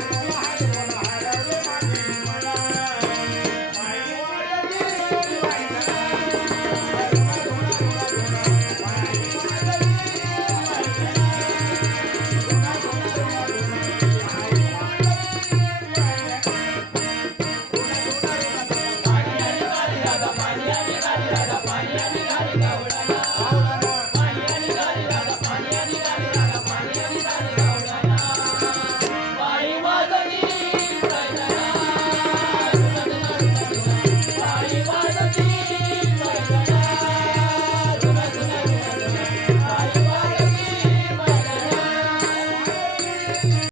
पाणी आणि गाडी